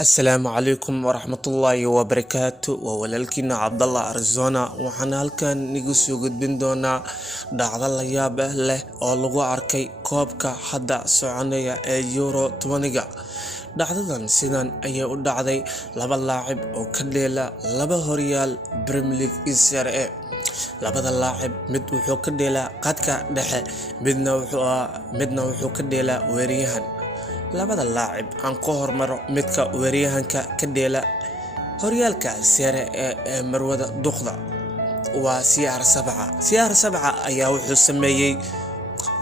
السلام عليكم ورحمة الله وبركاته وولالكينا عبد الله أرزونا وحنا halkan nigu soo gudbin doona dhacdo la yaab leh oo lagu arkay koobka hadda soconaya ee Euro 20ga. dhacdadan sidan ayay u dhacday laba laacib oo ka dheela laba horyaal Premier League Serie A. labada laacib mid wuxuu ka dheelaa qadka dhexe midna wuxuu ka dheelaa weeraryahan. labada laacib aan ku hormaro midka weeraryahanka ka dheela horyaalka Serie A ee marwada duqda waa CR7 ayaa wuxuu sameeyay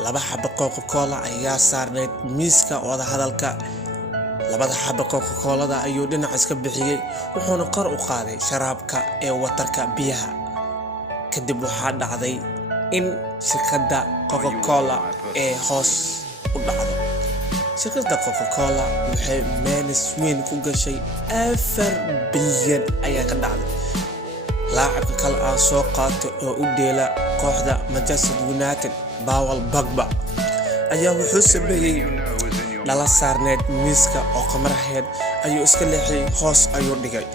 laba xabo Coca-Cola ayaa saarneyd miiska wada hadalka. labada xabo Coca-Cola ayuu dhinac iska bixiyay wuxuuna kor u qaaday sharaabka ee watarka biyaha. kadib waxaa dhacday in shirkadda Coca-Cola ee hoos u dhacday. shirkadda Coca-Cola waxay meenis weyn ku gashay 4 bilyan ayaa ka dhacday. laacibka kale aan soo qaatay oo u dheela kooxda Manchester United Paul Pogba ayaa wuxuu sameeyay dhala saarneed miiska oo qamaraheed ayuu iska leexiyay hoos ayuu dhigay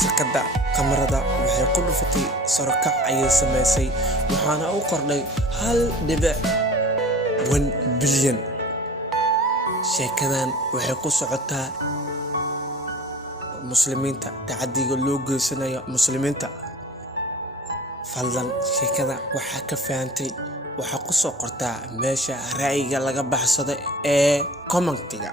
shirkadda kamarada waxay ku dhufatay sarakac ayay sameysay waxaana u kordhay 1.1 bilyan. sheekadan waxay ku socotaa muslimiinta tacadiga loo geysanayo muslimiinta. fadlan sheekada waxaa ka fahantay waxaa ku soo qortaa meesha ra'yiga laga baxsado ee commentiga.